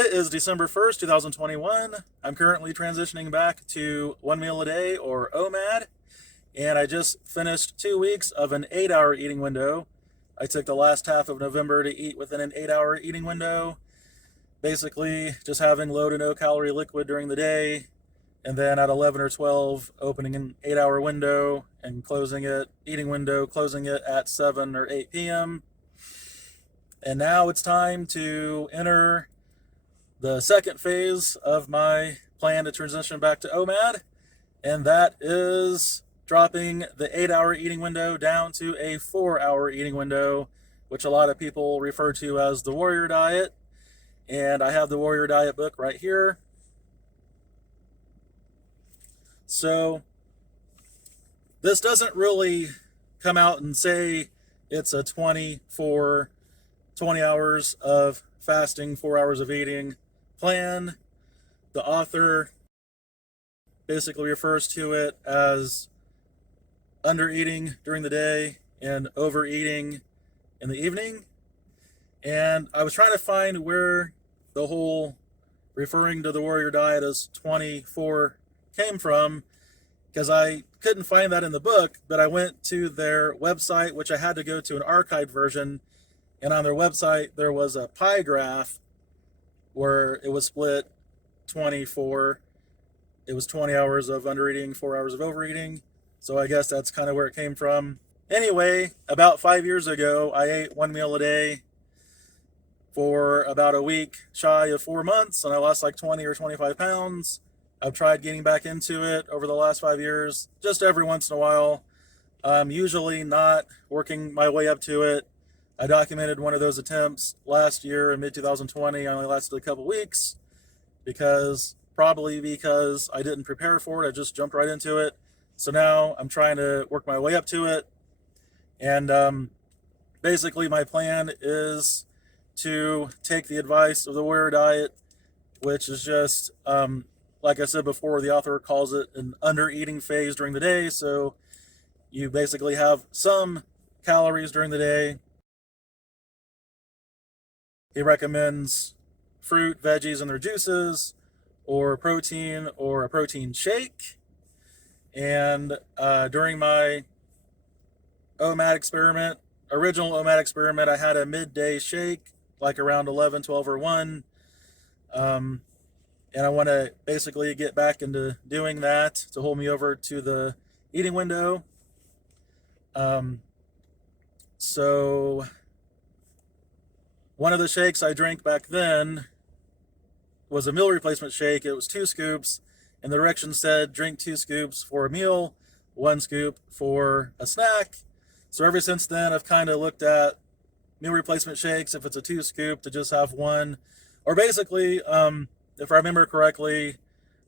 It is December 1st, 2021. I'm currently transitioning back to 1 meal a day, or OMAD, and I just finished 2 weeks of an 8-hour eating window. I took the last half of November to eat within an 8-hour eating window, basically just having low to no calorie liquid during the day, and then at 11 or 12, opening an 8-hour window and closing it, eating window, closing it at 7 or 8 p.m. And now it's time to enter the second phase of my plan to transition back to OMAD, and that is dropping the 8-hour eating window down to a 4-hour eating window, which a lot of people refer to as the Warrior Diet. And I have the Warrior Diet book right here. So this doesn't really come out and say it's a 20 hours of fasting, 4 hours of eating plan. The author basically refers to it as undereating during the day and overeating in the evening. And I was trying to find where the whole referring to the Warrior Diet as 24 came from, because I couldn't find that in the book, but I went to their website, which I had to go to an archived version, and on their website there was a pie graph where it was split 24. It was 20 hours of undereating, 4 hours of overeating. So I guess that's kind of where it came from. Anyway, about 5 years ago, I ate 1 meal a day for about a week, shy of 4 months, and I lost like 20 or 25 pounds. I've tried getting back into it over the last 5 years, just every once in a while. I'm usually not working my way up to it. I documented one of those attempts last year in mid-2020. I only lasted a couple weeks probably because I didn't prepare for it. I just jumped right into it. So now I'm trying to work my way up to it. And basically my plan is to take the advice of the Warrior Diet, which is just, like I said before, the author calls it an under-eating phase during the day. So you basically have some calories during the day. He recommends fruit, veggies, and their juices, or protein, or a protein shake. And during my original OMAD experiment, I had a midday shake, like around 11, 12, or 1. And I want to basically get back into doing that to hold me over to the eating window. So one of the shakes I drank back then was a meal replacement shake. It was 2 scoops, and the directions said drink 2 scoops for a meal, 1 scoop for a snack. So ever since then, I've kind of looked at meal replacement shakes, if it's a 2 scoop, to just have 1, or basically, if I remember correctly,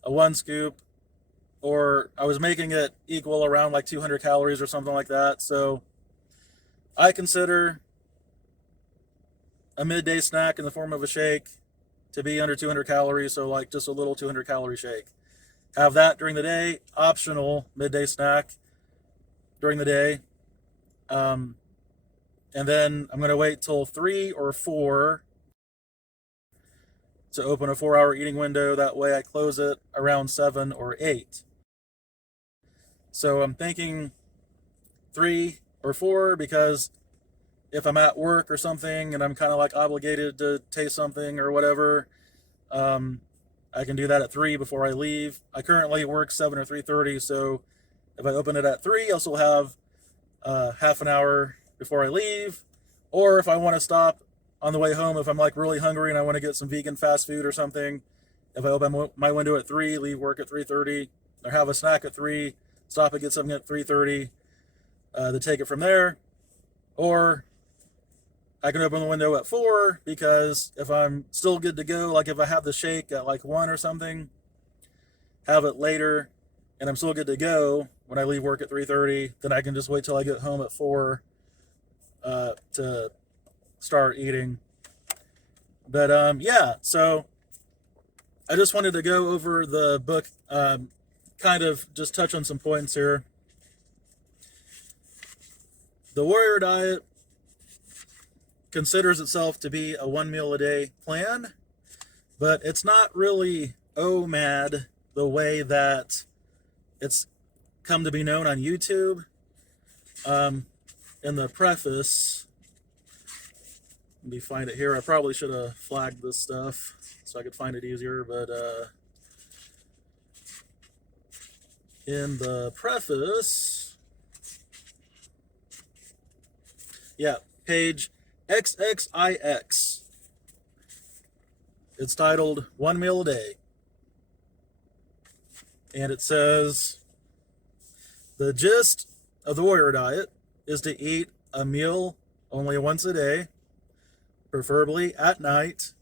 a 1 scoop, or I was making it equal around like 200 calories or something like that. So I consider a midday snack in the form of a shake to be under 200 calories, so like just a little 200 calorie shake. Have that during the day, optional midday snack during the day. And then I'm going to wait till 3 or 4 to open a 4-hour eating window. That way I close it around 7 or 8. So I'm thinking 3 or 4 because if I'm at work or something and I'm kind of like obligated to taste something or whatever, I can do that at 3 before I leave. I currently work 7 or 3:30, so if I open it at 3, I'll still have half an hour before I leave. Or if I want to stop on the way home, if I'm like really hungry and I want to get some vegan fast food or something, if I open my window at 3, leave work at 3:30, or have a snack at 3, stop and get something at 3:30, to take it from there. Or I can open the window at 4, because if I'm still good to go, like if I have the shake at like 1 or something, have it later, and I'm still good to go when I leave work at 3:30, then I can just wait till I get home at 4 to start eating. But yeah, so I just wanted to go over the book, kind of just touch on some points here. The Warrior Diet considers itself to be a 1 meal a day plan, but it's not really OMAD the way that it's come to be known on YouTube. In the preface, let me find it here. I probably should have flagged this stuff so I could find it easier, but in the preface, yeah, page xxix. It's titled One Meal a Day. And it says, the gist of the warrior diet is to eat a meal only once a day, preferably at night,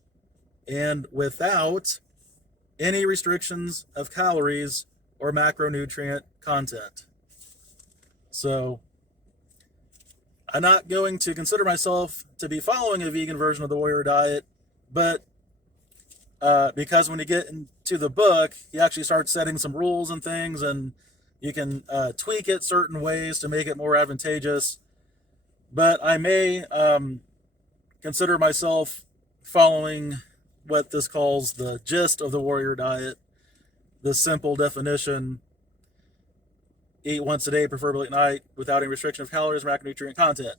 and without any restrictions of calories or macronutrient content. So I'm not going to consider myself to be following a vegan version of the warrior diet, but because when you get into the book, you actually start setting some rules and things, and you can tweak it certain ways to make it more advantageous. But I may consider myself following what this calls the gist of the warrior diet, the simple definition: eat once a day, preferably at night, without any restriction of calories, macronutrient content.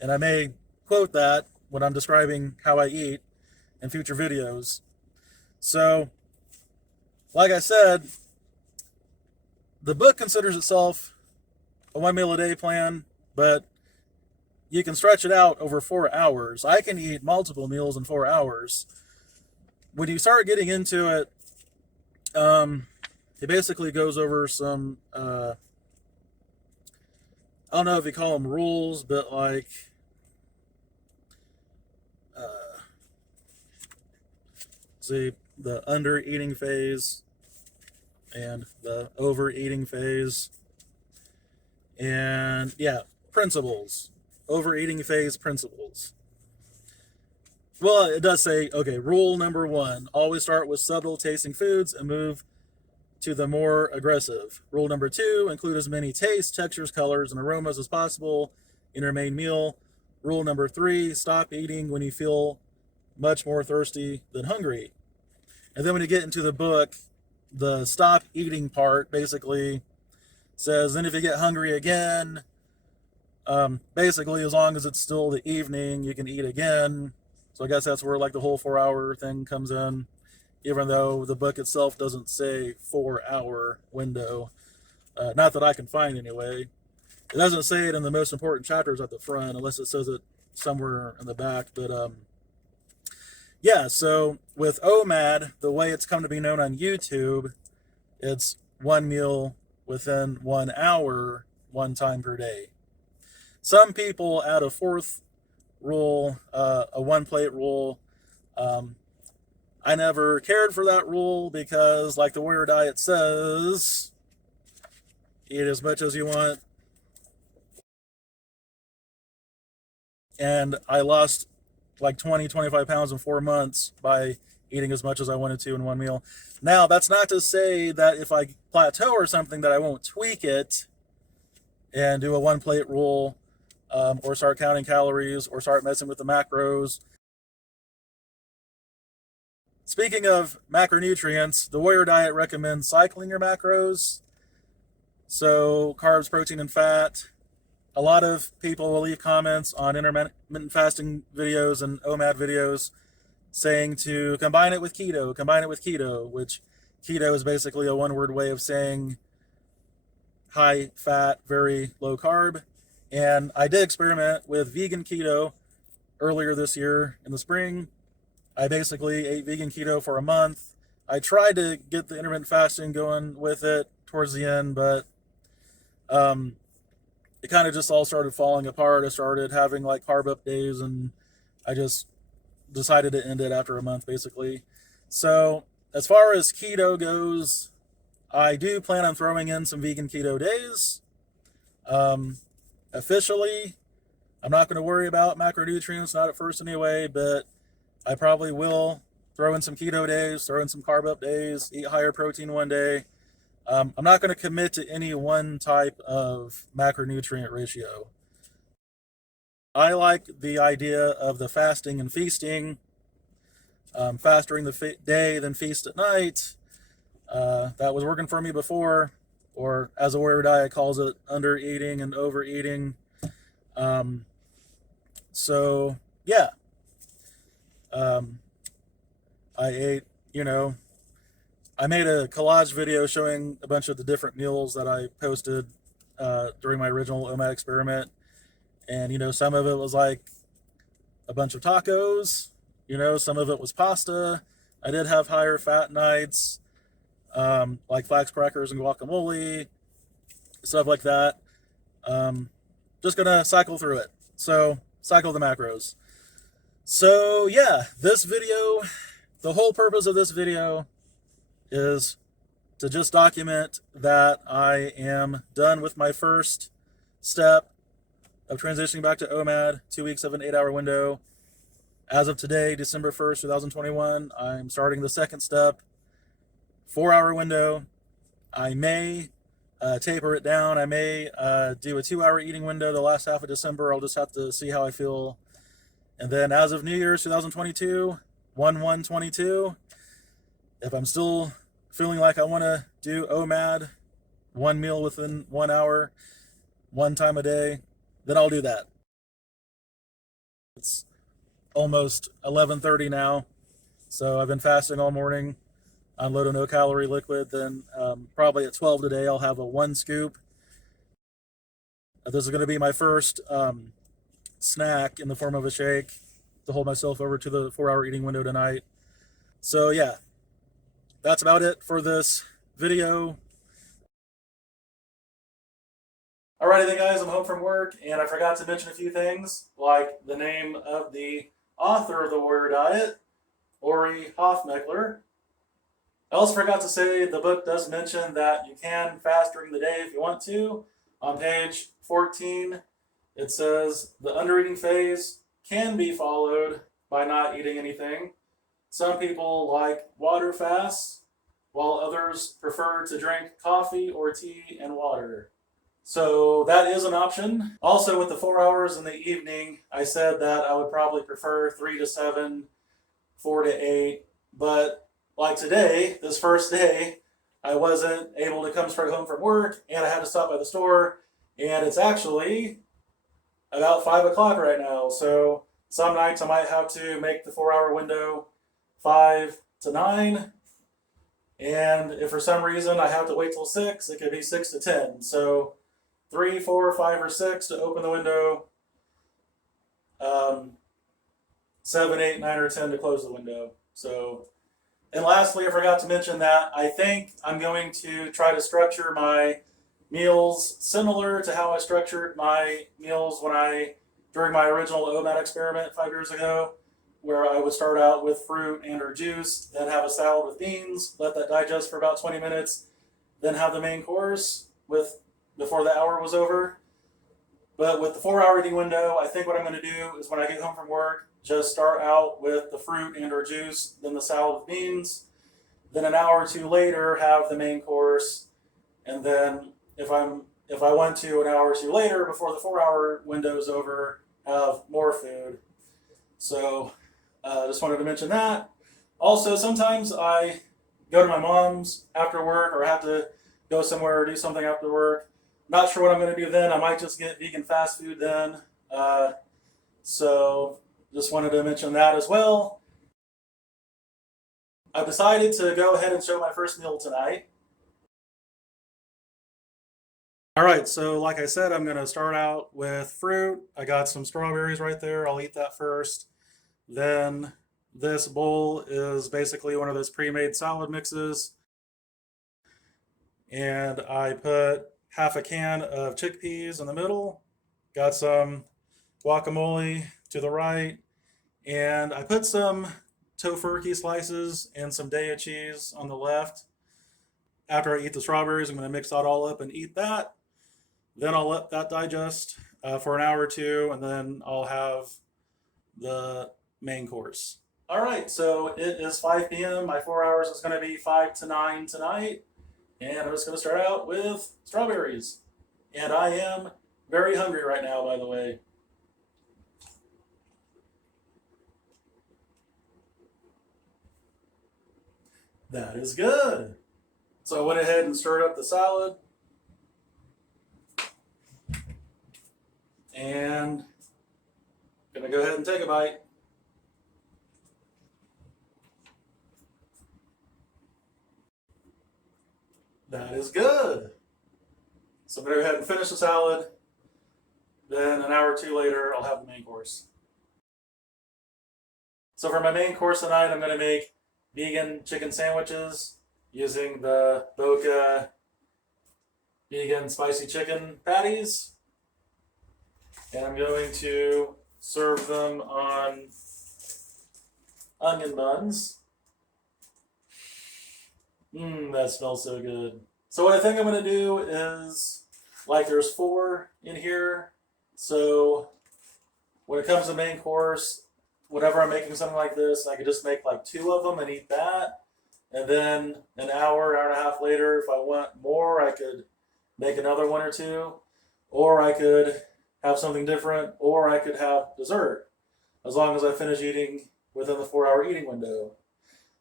And I may quote that when I'm describing how I eat in future videos. So, like I said, the book considers itself a 1 meal a day plan, but you can stretch it out over 4 hours. I can eat multiple meals in 4 hours. When you start getting into it, it basically goes over some, I don't know if you call them rules, but like, see, the under eating phase and the overeating phase. And yeah, principles. Overeating phase principles. Well, it does say, okay, rule number 1, always start with subtle tasting foods and move to the more aggressive. Rule number 2, include as many tastes, textures, colors, and aromas as possible in your main meal. Rule number 3, stop eating when you feel much more thirsty than hungry. And then when you get into the book, the stop eating part basically says, then if you get hungry again, basically as long as it's still the evening, you can eat again. So I guess that's where like the whole 4-hour thing comes in, even though the book itself doesn't say 4-hour window. Not that I can find anyway. It doesn't say it in the most important chapters at the front, unless it says it somewhere in the back. But yeah, so with OMAD, the way it's come to be known on YouTube, it's 1 meal within 1 hour, 1 time per day. Some people add a 4th rule, a 1-plate rule. I never cared for that rule because, like the warrior diet says, eat as much as you want. And I lost like 20, 25 pounds in 4 months by eating as much as I wanted to in 1 meal. Now, that's not to say that if I plateau or something that I won't tweak it and do a 1-plate rule, or start counting calories, or start messing with the macros. Speaking of macronutrients, the warrior diet recommends cycling your macros. So carbs, protein, and fat. A lot of people will leave comments on intermittent fasting videos and OMAD videos saying to combine it with keto, which keto is basically a 1-word way of saying high fat, very low carb. And I did experiment with vegan keto earlier this year in the spring. I basically ate vegan keto for a month. I tried to get the intermittent fasting going with it towards the end, but it kind of just all started falling apart. I started having like carb up days, and I just decided to end it after a month, basically. So as far as keto goes, I do plan on throwing in some vegan keto days. Officially, I'm not going to worry about macronutrients, not at first anyway, but I probably will throw in some keto days, throw in some carb up days, eat higher protein one day. I'm not going to commit to any one type of macronutrient ratio. I like the idea of the fasting and feasting. Fast during the day, then feast at night. That was working for me before, or as a warrior diet calls it, under eating and overeating. Um, so yeah, um, I ate, I made a collage video showing a bunch of the different meals that I posted during my original OMAD experiment. And, some of it was like a bunch of tacos, some of it was pasta. I did have higher fat nights, like flax crackers and guacamole, stuff like that. Just gonna cycle through it. So, cycle the macros. So, yeah, this video, the whole purpose of this video is to just document that I am done with my first step of transitioning back to OMAD, 2 weeks of an 8-hour window. As of today, December 1st, 2021, I'm starting the second step, 4-hour window. I may taper it down. I may do a 2-hour eating window the last half of December. I'll just have to see how I feel. And then as of New Year's 2022, 1/1/22, if I'm still feeling like I want to do OMAD, one meal within 1 hour, one time a day, then I'll do that. It's almost 11:30 now, so I've been fasting all morning on low to no calorie liquid. Then probably at 12 today, I'll have a 1 scoop. This is going to be my first snack in the form of a shake to hold myself over to the 4-hour eating window tonight. So yeah, that's about it for this video. Alrighty then, guys, I'm home from work, and I forgot to mention a few things, like the name of the author of the Warrior Diet, Ori Hofmeckler. I also forgot to say the book does mention that you can fast during the day if you want to. On page 14, it says the undereating phase can be followed by not eating anything. Some people like water fasts, while others prefer to drink coffee or tea and water. So that is an option. Also, with the 4 hours in the evening, I said that I would probably prefer 3 to 7, 4 to 8. But like today, this first day, I wasn't able to come straight home from work, and I had to stop by the store. And it's actually about 5 o'clock right now. So some nights I might have to make the 4-hour window 5 to 9. And if for some reason I have to wait till 6, it could be 6 to 10. So 3, 4, 5, or 6 to open the window. 7, 8, 9, or 10 to close the window. So, and lastly, I forgot to mention that I think I'm going to try to structure my meals similar to how I structured my meals during my original OMAD experiment 5 years ago, where I would start out with fruit and or juice, then have a salad with beans, let that digest for about 20 minutes, then have the main course before the hour was over. But with the 4-hour eating window, I think what I'm going to do is when I get home from work, just start out with the fruit and or juice, then the salad with beans, then an hour or two later have the main course, and then if I want to, an hour or two later before the 4-hour window is over, have more food. So just wanted to mention that. Also, sometimes I go to my mom's after work, or have to go somewhere or do something after work. Not sure what I'm going to do then. I might just get vegan fast food then. So just wanted to mention that as well. I've decided to go ahead and show my first meal tonight. All right, so like I said, I'm going to start out with fruit. I got some strawberries right there. I'll eat that first. Then this bowl is basically one of those pre-made salad mixes. And I put half a can of chickpeas in the middle. Got some guacamole to the right. And I put some tofurkey slices and some Daya cheese on the left. After I eat the strawberries, I'm going to mix that all up and eat that. Then I'll let that digest for an hour or two, and then I'll have the main course. All right, so it is 5 p.m. My 4 hours is going to be 5 to 9 tonight. And I'm just going to start out with strawberries. And I am very hungry right now, by the way. That is good. So I went ahead and stirred up the salad. And gonna go ahead and take a bite. That is good. So I'm gonna go ahead and finish the salad. Then an hour or two later, I'll have the main course. So for my main course tonight, I'm gonna make vegan chicken sandwiches using the Boca vegan spicy chicken patties. And I'm going to serve them on onion buns. That smells so good. So what I think I'm going to do is, like, there's 4 in here. So when it comes to main course, whenever I'm making something like this, I could just make like 2 of them and eat that. And then an hour, hour and a half later, if I want more, I could make another 1 or 2. Or I could have something different, or I could have dessert, as long as I finish eating within the 4-hour eating window.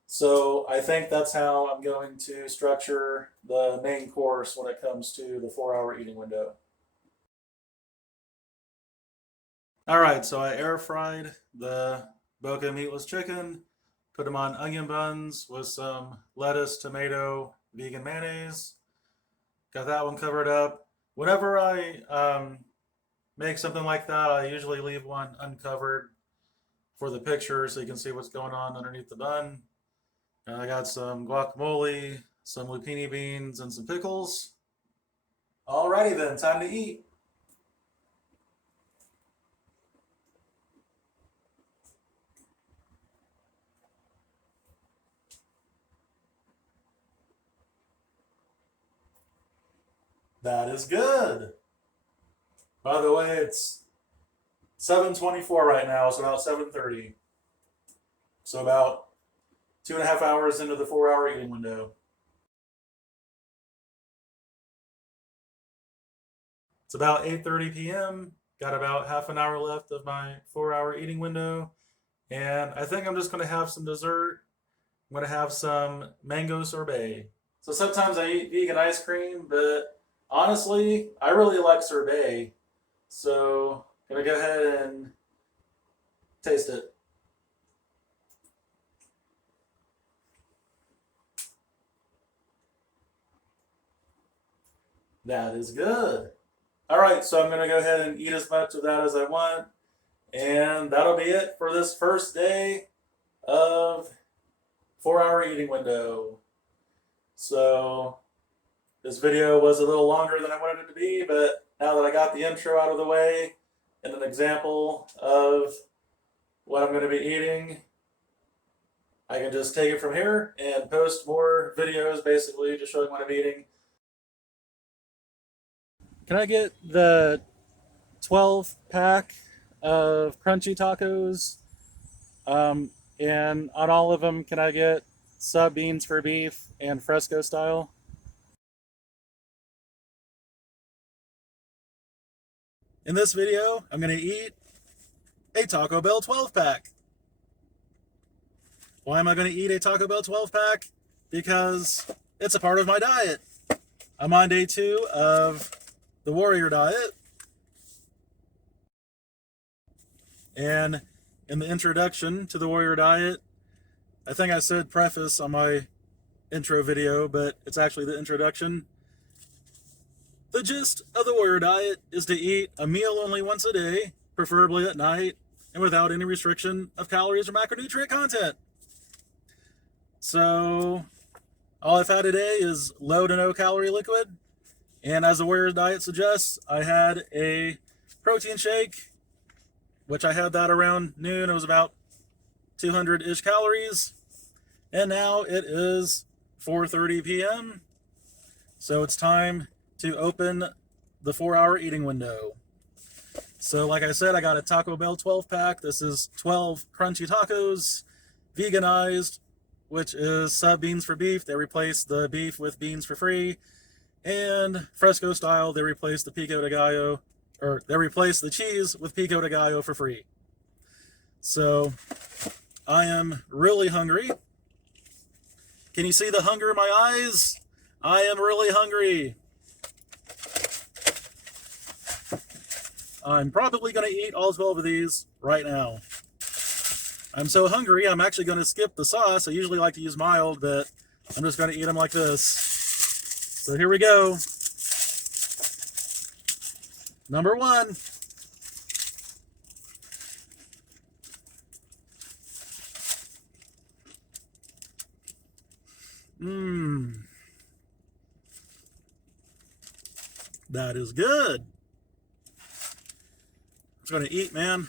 So I think that's how I'm going to structure the main course when it comes to the 4-hour eating window. All right, so I air fried the Boca meatless chicken, put them on onion buns with some lettuce, tomato, vegan mayonnaise. Got that one covered up. Whenever I make something like that, I usually leave one uncovered for the picture so you can see what's going on underneath the bun. And I got some guacamole, some lupini beans, and some pickles. Alrighty then, time to eat. That is good. By the way, it's 7:24 right now, so about 7:30. So about 2.5 hours into the 4-hour eating window. It's about 8:30 p.m. Got about half an hour left of my 4-hour eating window. And I think I'm just going to have some dessert. I'm going to have some mango sorbet. So sometimes I eat vegan ice cream, but honestly, I really like sorbet. So I'm going to go ahead and taste it. That is good. All right, so I'm going to go ahead and eat as much of that as I want. And that'll be it for this first day of 4-hour eating window. So this video was a little longer than I wanted it to be, but now that I got the intro out of the way and an example of what I'm going to be eating, I can just take it from here and post more videos basically just showing what I'm eating. Can I get the 12-pack of crunchy tacos? And on all of them, can I get sub beans for beef and fresco style? In this video, I'm going to eat a Taco Bell 12-pack. Why am I going to eat a Taco Bell 12-pack? Because it's a part of my diet. I'm on day 2 of the Warrior Diet. And in the introduction to the Warrior Diet, I think I said preface on my intro video, but it's actually the introduction. The gist of the Warrior Diet is to eat a meal only once a day, preferably at night, and without any restriction of calories or macronutrient content. So all I've had today is low to no calorie liquid. And as the Warrior Diet suggests, I had a protein shake, which I had that around noon. It was about 200-ish calories. And now it is 4:30 p.m. So it's time to open the 4-hour eating window. So like I said, I got a Taco Bell 12-pack. This is 12 crunchy tacos, veganized, which is sub beans for beef. They replace the beef with beans for free. And fresco style, they replace the pico de gallo, or they replace the cheese with pico de gallo for free. So I am really hungry. Can you see the hunger in my eyes? I am really hungry. I'm probably going to eat all 12 of these right now. I'm so hungry, I'm actually going to skip the sauce. I usually like to use mild, but I'm just going to eat them like this. So here we go. Number one. That is good. I'm going to eat, man.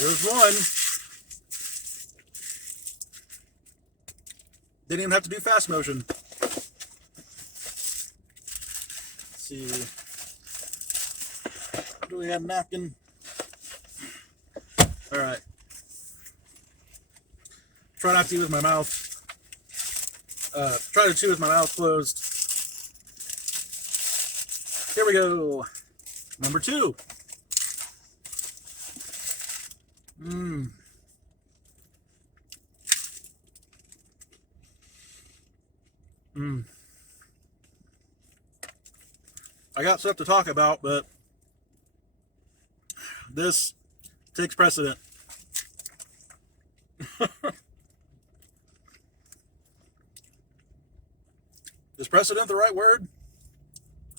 There's one. Didn't even have to do fast motion. Let's see. Do we have a napkin? All right. Try not to eat with my mouth. Try to chew with my mouth closed. Here we go. Number two. I got stuff to talk about, but this takes precedent. Is precedent the right word?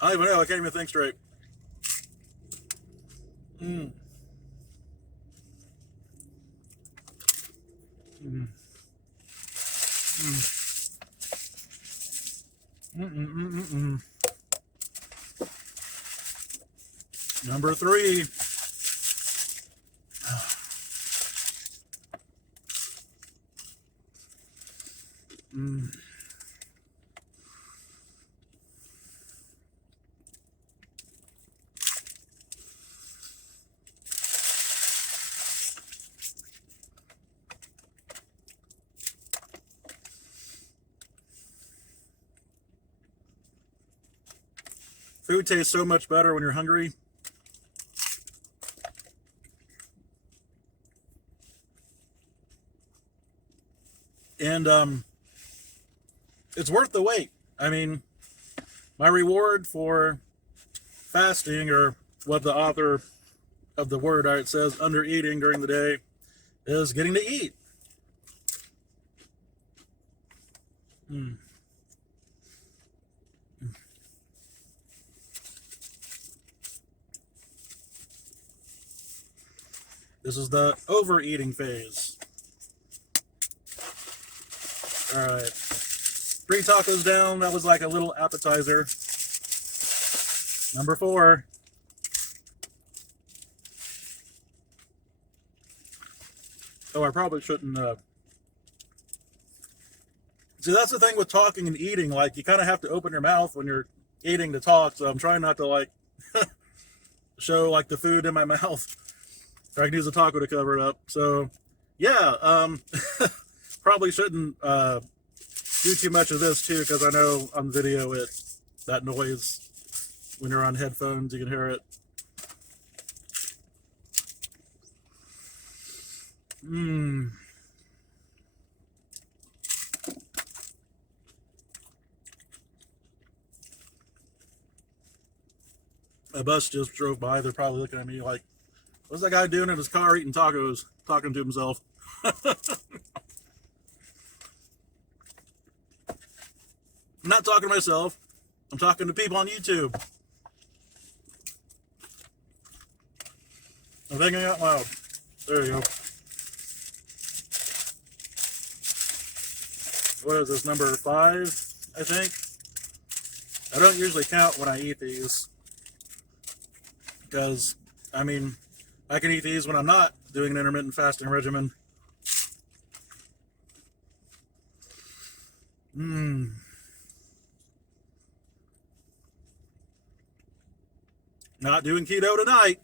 I don't even know. I can't even think straight. Number three. Food tastes so much better when you're hungry. And it's worth the wait. I mean, my reward for fasting, or what the author of the word art says, under eating during the day, is getting to eat. This is the overeating phase. All right. 3 tacos down. That was like a little appetizer. Number 4. Oh, I probably shouldn't. See, that's the thing with talking and eating. Like, you kind of have to open your mouth when you're eating to talk. So I'm trying not to, like, show, like, the food in my mouth. Or I can use a taco to cover it up. So, yeah. Probably shouldn't do too much of this, too, because I know on video that noise, when you're on headphones, you can hear it. A bus just drove by. They're probably looking at me like, what's that guy doing in his car eating tacos, talking to himself? I'm not talking to myself. I'm talking to people on YouTube. I'm thinking out loud. There you go. What is this, number 5, I think? I don't usually count when I eat these. Because, I mean, I can eat these when I'm not doing an intermittent fasting regimen. Not doing keto tonight.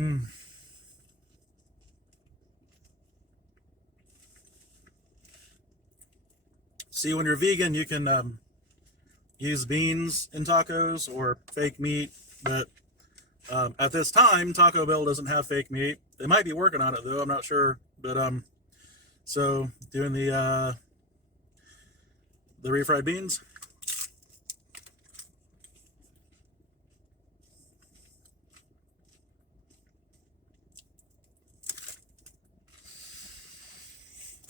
Mm. See, when you're vegan, you can use beans in tacos or fake meat, but at this time, Taco Bell doesn't have fake meat. They might be working on it though. I'm not sure, but so doing the refried beans.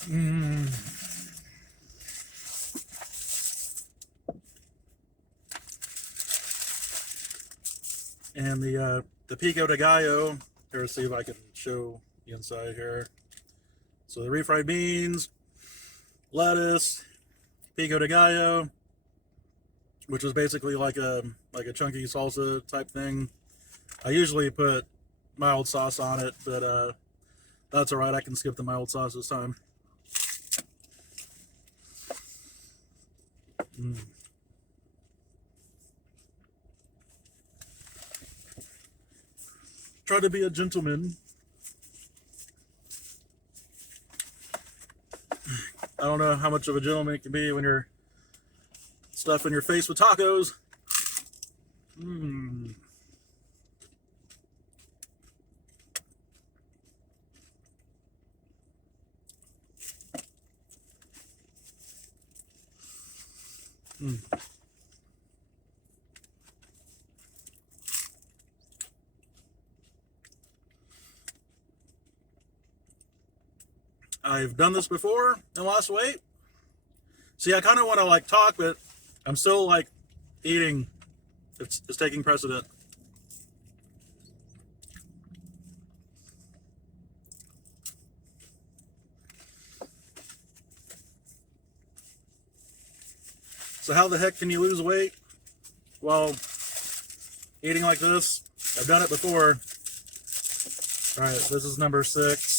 Mm. And the pico de gallo. Here, let's see if I can show the inside here. So the refried beans, lettuce, pico de gallo, which is basically like a chunky salsa type thing. I usually put mild sauce on it, but that's all right. I can skip the mild sauce this time. Mm. Try to be a gentleman. I don't know how much of a gentleman it can be when you're stuffing your face with tacos. Mm. Mm. I've done this before and lost weight. See, I kind of want to like talk, but I'm still like eating. It's taking precedent. So how the heck can you lose weight while eating like this? I've done it before. All right, this is number 6.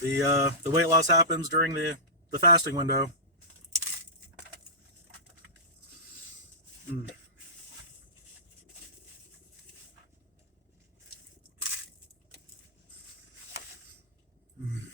The weight loss happens during the fasting window. Mm. Mm.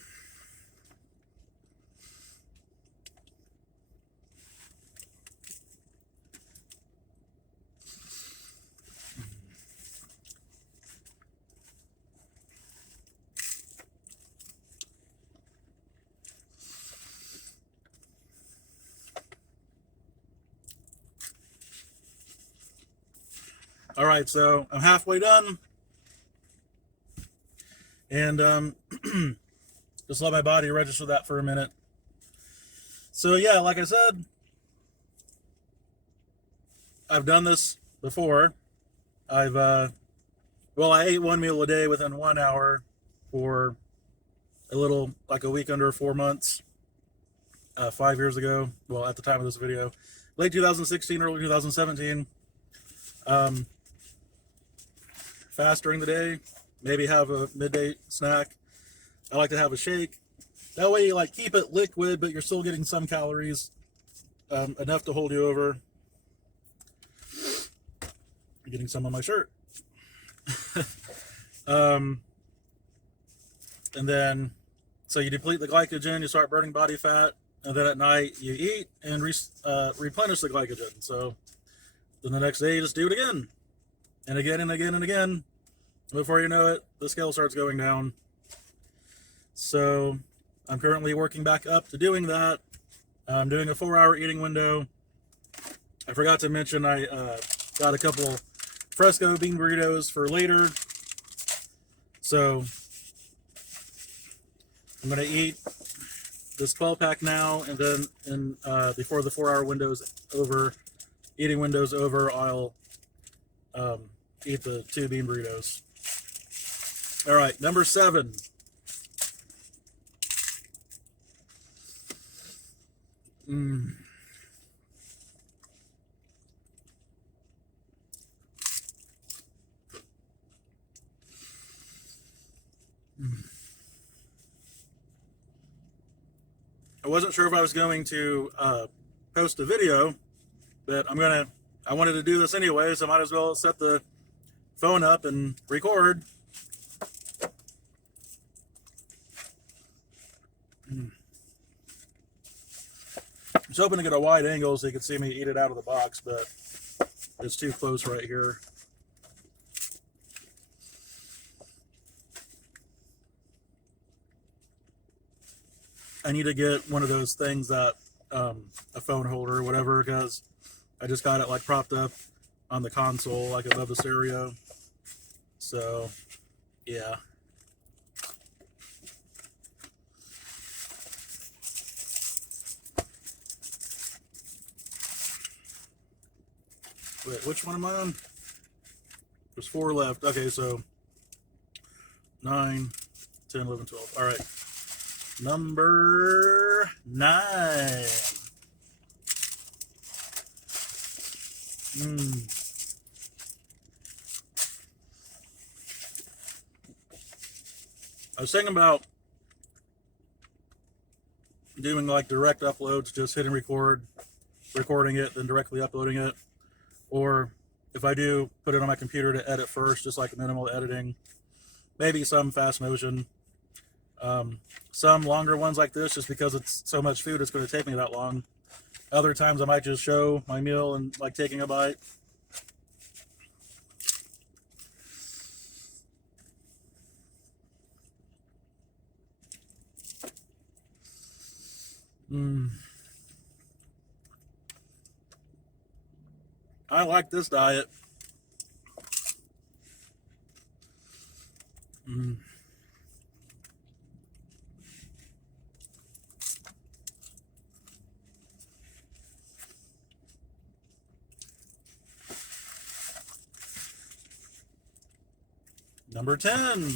All right, so I'm halfway done, and just let my body register that for a minute. So yeah, like I said, I've done this before. I ate one meal a day within 1 hour for a little, like a week under 4 months, 5 years ago. Well, at the time of this video, late 2016, early 2017. Fast during the day, maybe have a midday snack. I like to have a shake. That way you like keep it liquid, but you're still getting some calories, enough to hold you over. I'm getting some on my shirt. And then, so you deplete the glycogen, you start burning body fat, and then at night you eat and replenish the glycogen. So then the next day you just do it again, and again and again and again. Before you know it, the scale starts going down. So I'm currently working back up to doing that. I'm doing a 4-hour eating window. I forgot to mention I got a couple fresco bean burritos for later. So I'm going to eat this 12-pack now, and then before the 4-hour window's over, eating window's over, I'll eat the 2 bean burritos. All right, number 7. I wasn't sure if I was going to post a video, but I'm gonna I wanted to do this anyway, so I might as well set the phone up and record. I was hoping to get a wide angle so you could see me eat it out of the box, but it's too close right here. I need to get one of those things that a phone holder or whatever, because I just got it like propped up on the console like above the stereo. So yeah. Wait, which one am I on? There's 4 left. Okay, so 9, 10, 11, 12. All right. Number 9. I was thinking about doing like direct uploads, just hitting record, recording it, then directly uploading it. Or if I do put it on my computer to edit first, just like minimal editing, maybe some fast motion. Some longer ones like this, just because it's so much food, it's going to take me that long. Other times I might just show my meal and like taking a bite. I like this diet. Number 10.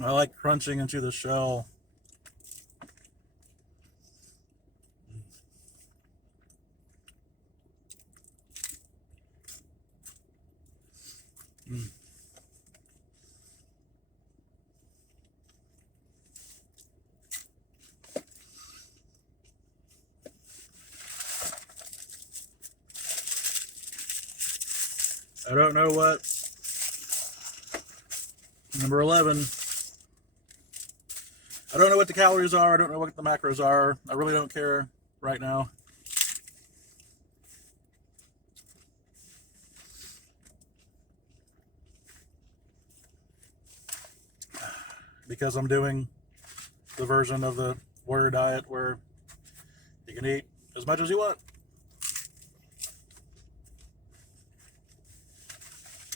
I like crunching into the shell. I don't know what. Number 11. I don't know what the calories are. I don't know what the macros are. I really don't care right now. Because I'm doing the version of the warrior diet where you can eat as much as you want.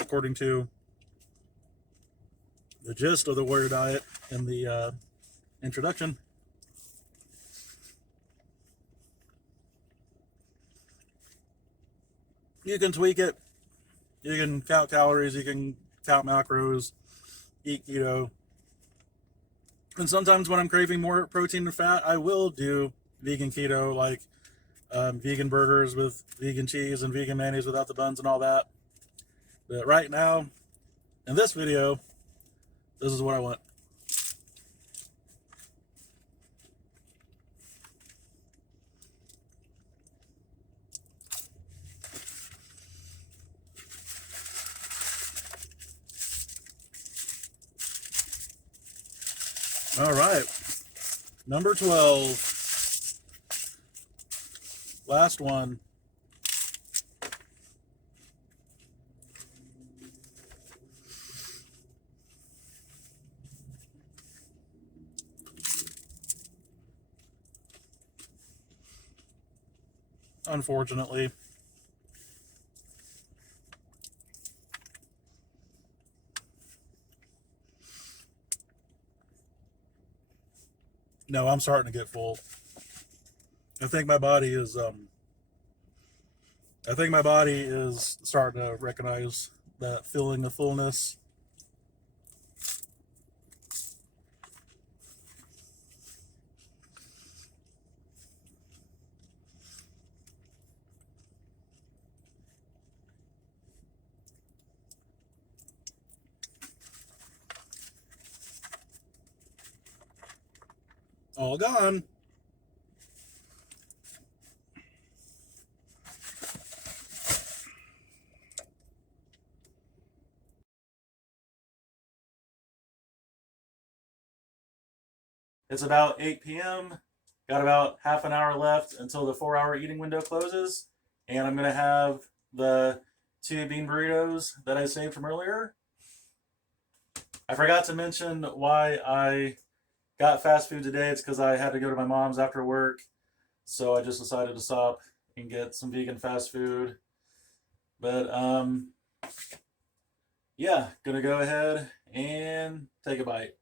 According to the gist of the warrior diet in the introduction. You can tweak it. You can count calories. You can count macros. Eat keto. And sometimes when I'm craving more protein and fat, I will do vegan keto, like vegan burgers with vegan cheese and vegan mayonnaise without the buns and all that. But right now, in this video, this is what I want. All right, number 12, last one. Unfortunately. No, I'm starting to get full. I think my body is starting to recognize that feeling of fullness. all gone. It's about 8 p.m. Got about half an hour left until the 4-hour eating window closes. And I'm going to have the 2 bean burritos that I saved from earlier. I forgot to mention why I got fast food today. It's because I had to go to my mom's after work. So I just decided to stop and get some vegan fast food. But yeah, gonna go ahead and take a bite.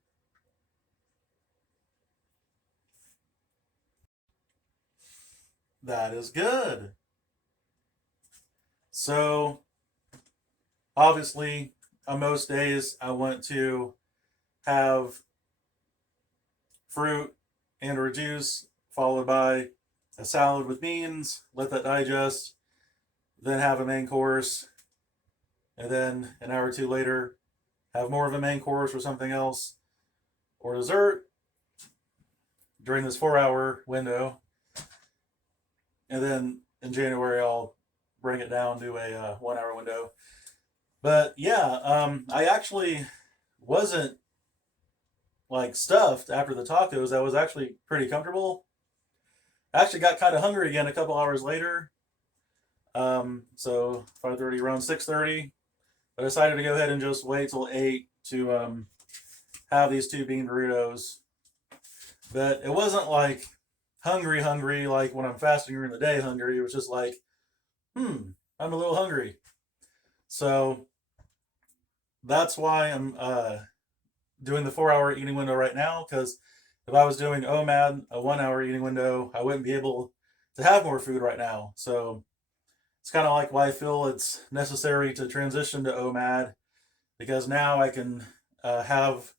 That is good. So obviously, on most days, I want to have fruit and or juice followed by a salad with beans, let that digest, then have a main course, and then an hour or two later, have more of a main course or something else or dessert during this 4-hour window. And then in January, I'll bring it down to a 1-hour window. But yeah, I actually wasn't like stuffed after the tacos. I was actually pretty comfortable. I actually got kind of hungry again a couple hours later. So 5:30, around 6:30. I decided to go ahead and just wait till 8 to have these 2 bean burritos. But it wasn't like hungry like when I'm fasting during the day hungry. It was just like, I'm a little hungry. So that's why I'm doing the 4-hour eating window right now, because if I was doing OMAD, a 1-hour eating window, I wouldn't be able to have more food right now. So it's kind of like why I feel it's necessary to transition to OMAD, because now I can have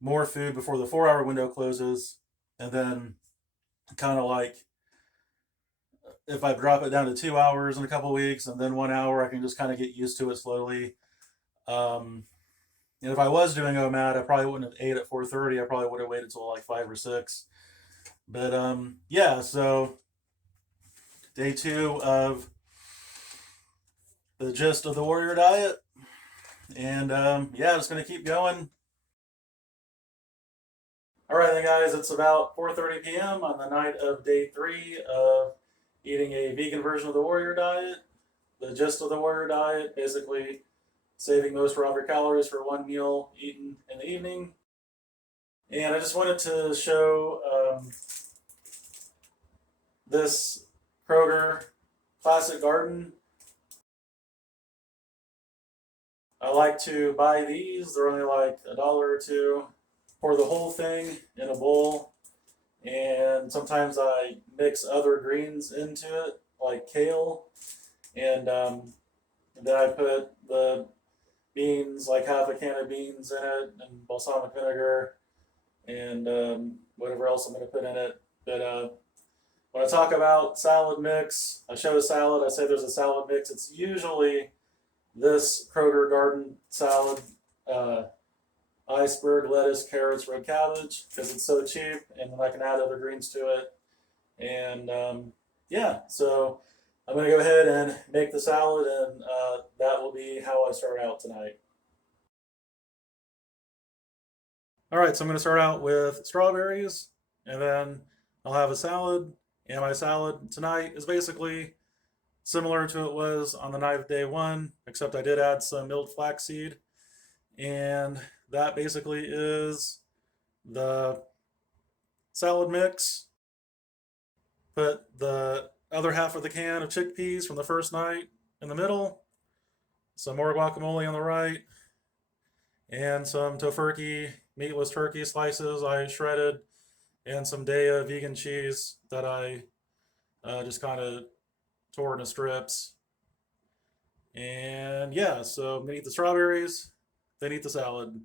more food before the 4-hour window closes, and then kind of like if I drop it down to 2 hours in a couple of weeks and then 1 hour, I can just kind of get used to it slowly. And if I was doing OMAD, I probably wouldn't have ate at 4:30. I probably would have waited till like 5 or 6. But yeah, so day 2 of the gist of the warrior diet, and yeah, just gonna keep going. All right, then, guys, it's about 4:30 p.m. on the night of day 3 of eating a vegan version of the warrior diet. The gist of the warrior diet, basically saving most raw calories for one meal eaten in the evening. And I just wanted to show this Kroger Classic Garden. I like to buy these. They're only like $1 or $2. Pour the whole thing in a bowl, and sometimes I mix other greens into it, like kale, and then I put the beans, like half a can of beans in it, and balsamic vinegar, and whatever else I'm going to put in it. But when I talk about salad mix, I show a salad, I say there's a salad mix. It's usually this Kroger Garden salad, iceberg, lettuce, carrots, red cabbage, because it's so cheap, and then I can add other greens to it. And yeah, so I'm going to go ahead and make the salad, and that will be how I start out tonight. All right, so I'm going to start out with strawberries, and then I'll have a salad. And my salad tonight is basically similar to it was on the night of day 1, except I did add some milled flaxseed. And that basically is the salad mix. Put the other half of the can of chickpeas from the first night in the middle, some more guacamole on the right, and some tofurkey, meatless turkey slices I shredded, and some Daya vegan cheese that I just kind of tore into strips. And yeah, so I'm gonna eat the strawberries, then eat the salad,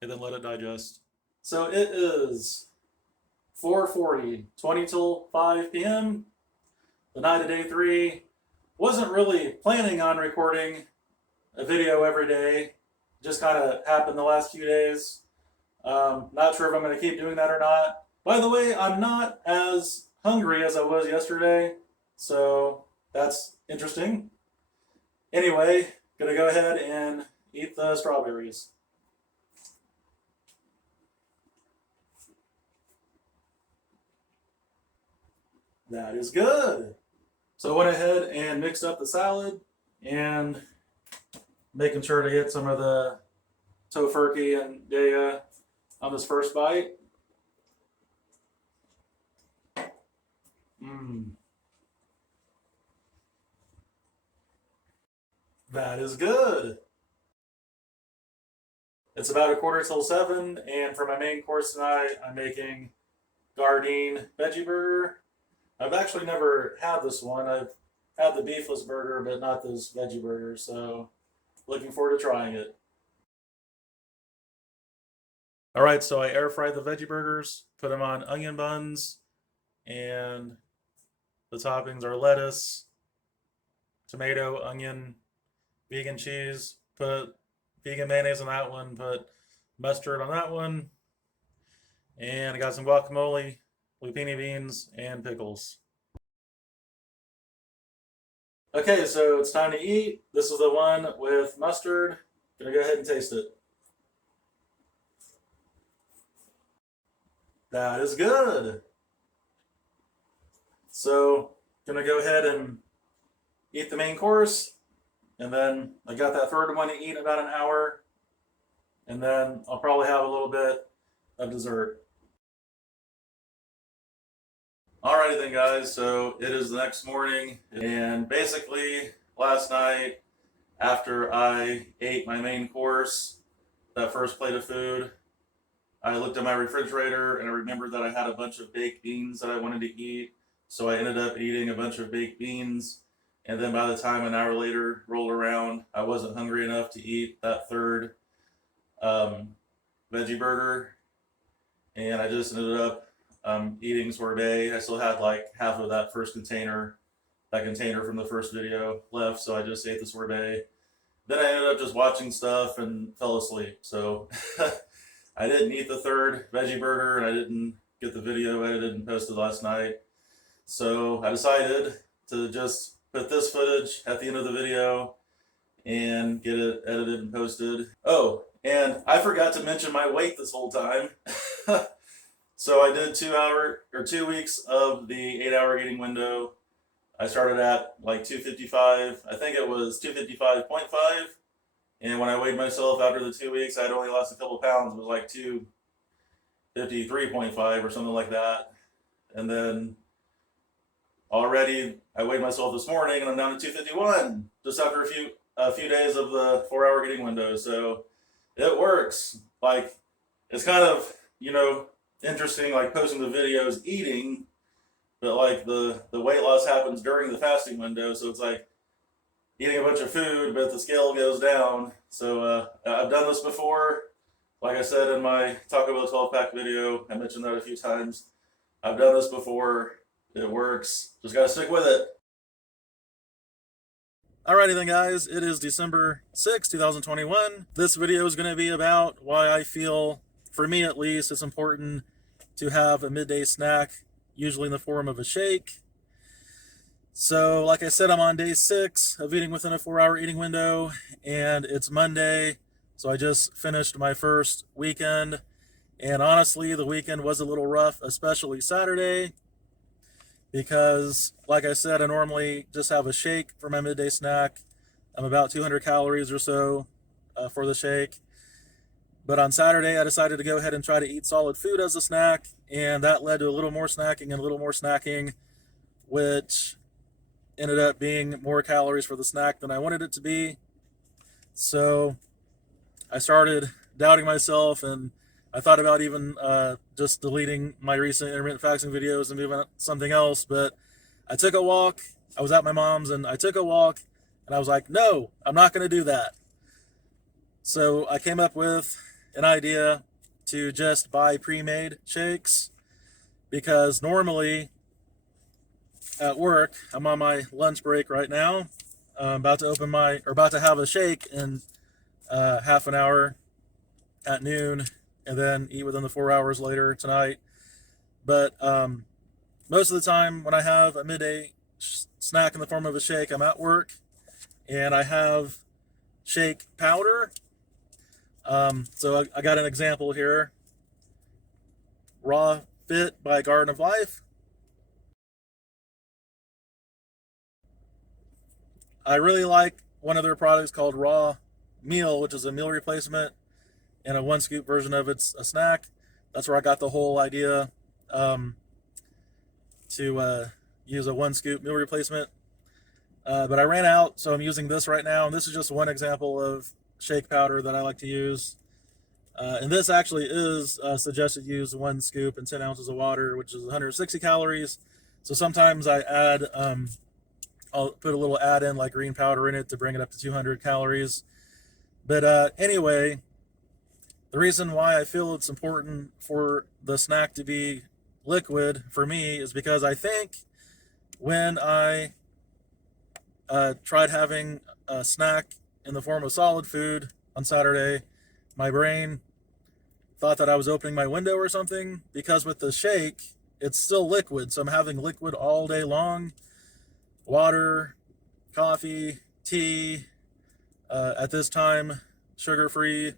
and then let it digest. So it is 4:40, 20 till 5 p.m. The night of day 3. Wasn't really planning on recording a video every day. Just kind of happened the last few days. Not sure if I'm going to keep doing that or not, By the way, I'm not as hungry as I was yesterday, so that's interesting. Anyway, gonna go ahead and eat the strawberries. That is good. So I went ahead and mixed up the salad and making sure to get some of the tofurkey and daya on this first bite. That is good. It's about 6:45, and for my main course tonight, I'm making Gardein veggie burger. I've actually never had this one. I've had the beefless burger, but not this veggie burger, so looking forward to trying it. All right, so I air fried the veggie burgers, put them on onion buns, and the toppings are lettuce, tomato, onion, vegan cheese, put vegan mayonnaise on that one, put mustard on that one, and I got some guacamole, lupini beans, and pickles. Okay, so it's time to eat. This is the one with mustard. Gonna go ahead and taste it. That is good. So, gonna go ahead and eat the main course, and then I got that third one to eat in about an hour, and then I'll probably have a little bit of dessert. Alrighty then, guys, so it is the next morning, and basically last night after I ate my main course, that first plate of food, I looked at my refrigerator and I remembered that I had a bunch of baked beans that I wanted to eat, so I ended up eating a bunch of baked beans, and then by the time an hour later rolled around, I wasn't hungry enough to eat that third veggie burger, and I just ended up eating sorbet. I still had like half of that first container, that container from the first video left, so I just ate the sorbet. Then I ended up just watching stuff and fell asleep. So I didn't eat the third veggie burger, and I didn't get the video edited and posted last night. So I decided to just put this footage at the end of the video and get it edited and posted. Oh, and I forgot to mention my weight this whole time. So I did 2 weeks of the 8-hour eating window. I started at like 255. I think it was 255.5. And when I weighed myself after the 2 weeks, I'd only lost a couple pounds. It was like 253.5 or something like that. And then already I weighed myself this morning and I'm down to 251 just after a few days of the 4-hour eating window. So it works. Like, it's kind of, interesting, like posting the videos eating, but like the weight loss happens during the fasting window, so it's like eating a bunch of food but the scale goes down. So I've done this before. Like I said in my Taco Bell 12-pack video, I mentioned that a few times. I've done this before. It works. Just gotta stick with it. Alrighty then, guys, it is December 6, 2021. This video is going to be about why I feel, for me at least, it's important to have a midday snack, usually in the form of a shake. So, like I said, I'm on day 6 of eating within a 4-hour eating window, and it's Monday, so I just finished my first weekend, and honestly, the weekend was a little rough, especially Saturday, because, like I said, I normally just have a shake for my midday snack. I'm about 200 calories or so for the shake. But on Saturday, I decided to go ahead and try to eat solid food as a snack, and that led to a little more snacking and a little more snacking, which ended up being more calories for the snack than I wanted it to be. So I started doubting myself, and I thought about even just deleting my recent intermittent fasting videos and moving on to something else, but I took a walk. I was at my mom's, and I took a walk, and I was like, no, I'm not going to do that. So I came up with an idea to just buy pre-made shakes, because normally at work, I'm on my lunch break right now. I'm about to have a shake in half an hour at noon, and then eat within the 4 hours later tonight. But most of the time when I have a midday snack in the form of a shake, I'm at work and I have shake powder. So I got an example here. Raw Fit by Garden of Life. I really like one of their products called Raw Meal, which is a meal replacement, and a 1 scoop version of it's a snack. That's where I got the whole idea to use a 1 scoop meal replacement. But I ran out, so I'm using this right now. And this is just one example of shake powder that I like to use. And this actually is suggested use 1 scoop and 10 ounces of water, which is 160 calories. So sometimes I add, I'll put a little add in like green powder in it to bring it up to 200 calories. But anyway, the reason why I feel it's important for the snack to be liquid for me is because I think when I tried having a snack in the form of solid food on Saturday, my brain thought that I was opening my window or something, because with the shake, it's still liquid. So I'm having liquid all day long. Water, coffee, tea, at this time, sugar-free,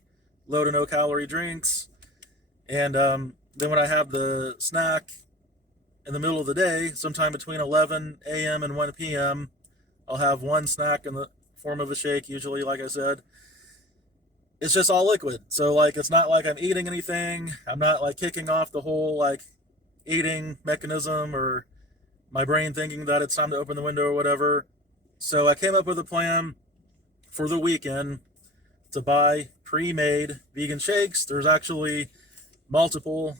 low to no calorie drinks. And then when I have the snack in the middle of the day, sometime between 11 a.m. and 1 p.m., I'll have one snack in the form of a shake, usually, like I said. It's just all liquid. So like, it's not like I'm eating anything. I'm not like kicking off the whole like eating mechanism, or my brain thinking that it's time to open the window or whatever. So I came up with a plan for the weekend to buy pre-made vegan shakes. There's actually multiple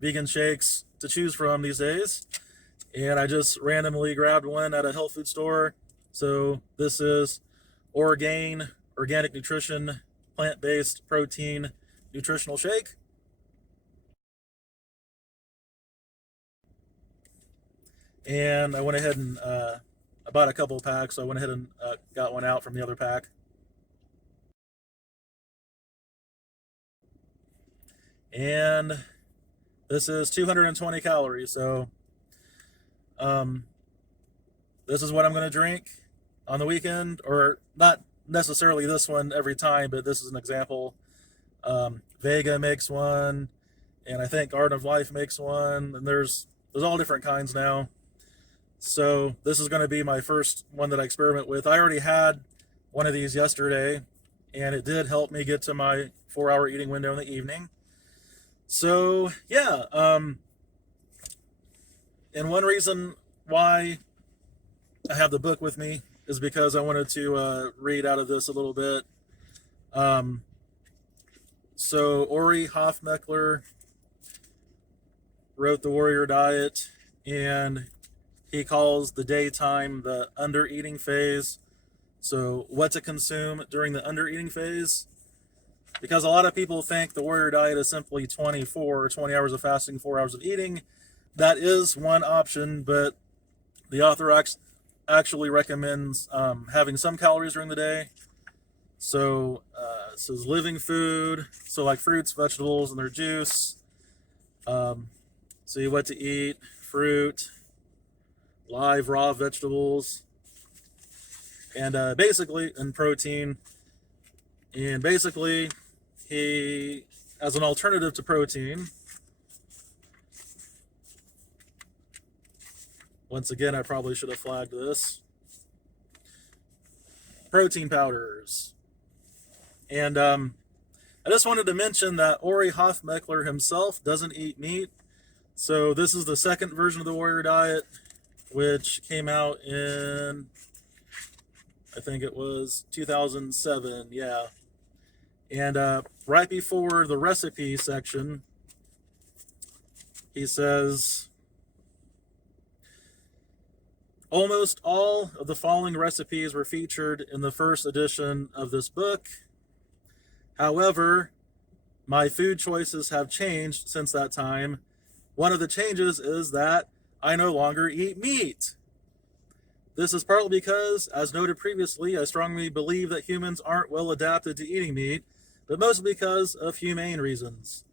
vegan shakes to choose from these days. And I just randomly grabbed one at a health food store. So this is Organic Nutrition Plant-Based Protein Nutritional Shake. And I went ahead and I bought a couple of packs, so I went ahead and got one out from the other pack. And this is 220 calories, so this is what I'm going to drink on the weekend, or not necessarily this one every time, but this is an example. Vega makes one, and I think Garden of Life makes one, and there's all different kinds now. So this is going to be my first one that I experiment with. I already had one of these yesterday, and it did help me get to my 4-hour eating window in the evening. So yeah, and one reason why I have the book with me is because I wanted to read out of this a little bit. So Ori Hofmeckler wrote The Warrior Diet, and he calls the daytime the under-eating phase. So what to consume during the under-eating phase? Because a lot of people think the Warrior Diet is simply 20 hours of fasting, 4 hours of eating. That is one option, but the author actually recommends having some calories during the day. So it says living food, so like fruits, vegetables, and their juice. See what to eat: fruit, live raw vegetables, and basically, and protein. And basically, he, as an alternative to protein, once again, I probably should have flagged this, protein powders. And I just wanted to mention that Ori Hofmeckler himself doesn't eat meat. So this is the second version of the Warrior Diet, which came out in, I think it was 2007, yeah. And right before the recipe section, he says, almost all of the following recipes were featured in the first edition of this book. However, my food choices have changed since that time. One of the changes is that I no longer eat meat. This is partly because, as noted previously, I strongly believe that humans aren't well adapted to eating meat, but mostly because of humane reasons.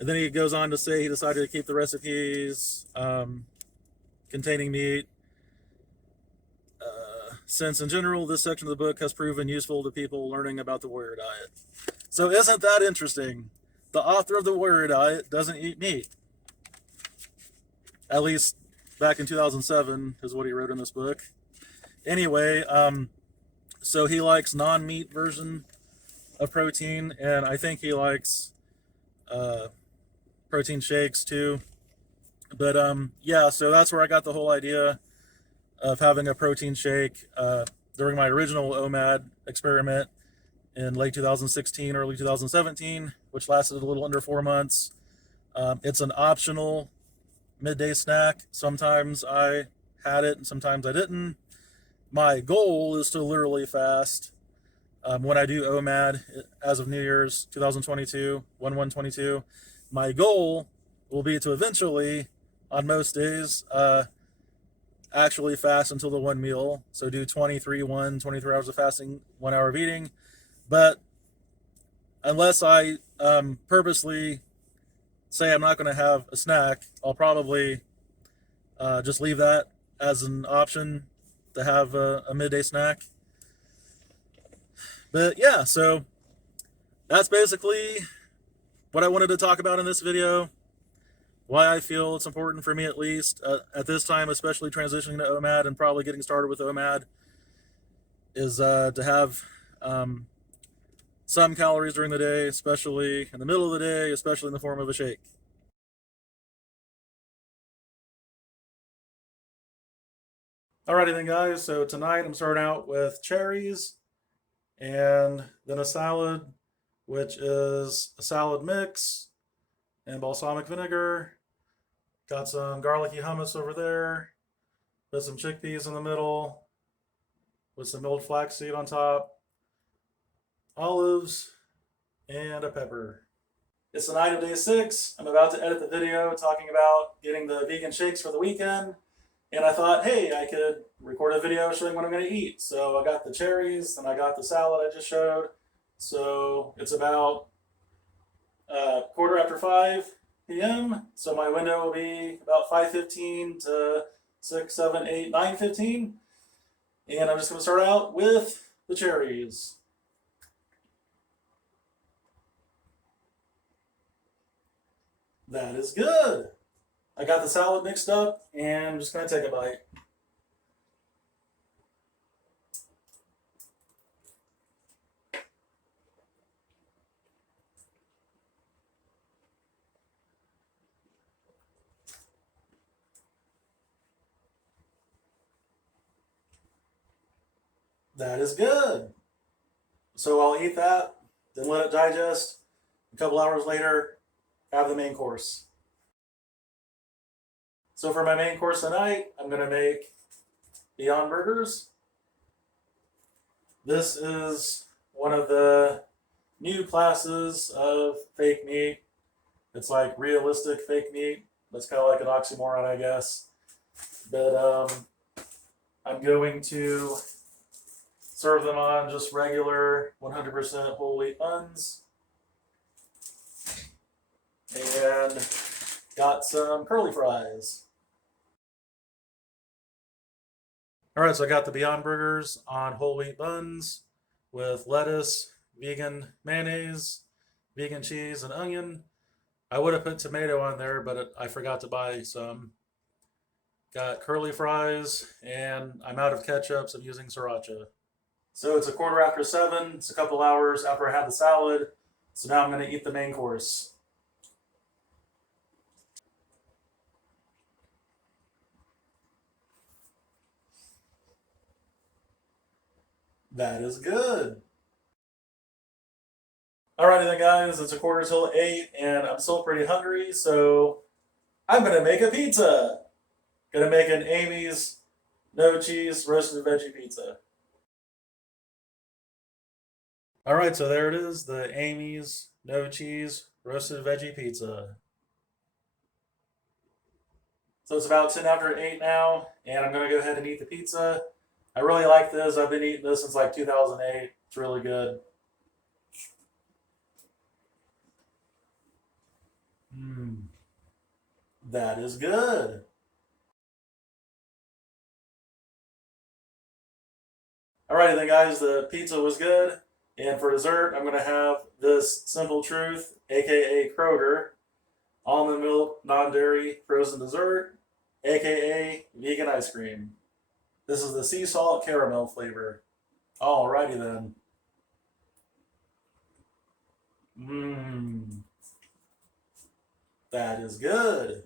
And then he goes on to say he decided to keep the recipes containing meat. Since in general, this section of the book has proven useful to people learning about the warrior diet. So isn't that interesting? The author of the warrior diet doesn't eat meat. At least back in 2007 is what he wrote in this book. Anyway, so he likes non-meat version of protein, and I think he likes protein shakes too. But yeah, so that's where I got the whole idea of having a protein shake during my original OMAD experiment in late 2016, early 2017, which lasted a little under 4 months. It's an optional midday snack. Sometimes I had it and sometimes I didn't. My goal is to literally fast when I do OMAD as of New Year's 2022, 1/1/22. My goal will be to eventually, on most days, actually fast until the one meal. So do 23 hours of fasting, 1 hour of eating. But unless I purposely say I'm not going to have a snack, I'll probably just leave that as an option to have a midday snack. But yeah, so that's basically what I wanted to talk about in this video. Why I feel it's important for me, at least at this time, especially transitioning to OMAD and probably getting started with OMAD, is to have some calories during the day, especially in the middle of the day, especially in the form of a shake. Alrighty then, guys, so tonight I'm starting out with cherries and then a salad, which is a salad mix and balsamic vinegar. Got some garlicky hummus over there, with some chickpeas in the middle, with some milled flaxseed on top, olives, and a pepper. It's the night of day 6. I'm about to edit the video talking about getting the vegan shakes for the weekend. And I thought, hey, I could record a video showing what I'm going to eat. So I got the cherries and I got the salad I just showed. So it's about 5:15 p.m. So my window will be about 5:15 to 6, 7, 8, 9:15. And I'm just going to start out with the cherries. That is good. I got the salad mixed up and I'm just going to take a bite. That is good. So I'll eat that, then let it digest. A couple hours later, have the main course. So for my main course tonight, I'm going to make Beyond Burgers. This is one of the new classes of fake meat. It's like realistic fake meat. That's kind of like an oxymoron, I guess. But I'm going to serve them on just regular 100% whole wheat buns. And got some curly fries. All right, so I got the Beyond Burgers on whole wheat buns with lettuce, vegan mayonnaise, vegan cheese, and onion. I would have put tomato on there, but I forgot to buy some. Got curly fries, and I'm out of ketchup, so I'm using sriracha. So it's 7:15. It's a couple hours after I had the salad. So now I'm going to eat the main course. That is good. Alrighty then, guys. It's 7:45, and I'm still pretty hungry, so I'm going to make a pizza. Gonna make an Amy's no cheese roasted veggie pizza. All right, so there it is, the Amy's no cheese roasted veggie pizza. So it's about 10 after 8 now, and I'm gonna go ahead and eat the pizza. I really like this. I've been eating this since like 2008. It's really good. Mmm, that is good. Alrighty then, guys, the pizza was good. And for dessert, I'm going to have this Simple Truth, aka Kroger, almond milk, non dairy frozen dessert, aka vegan ice cream. This is the sea salt caramel flavor. Alrighty then. Mmm, that is good.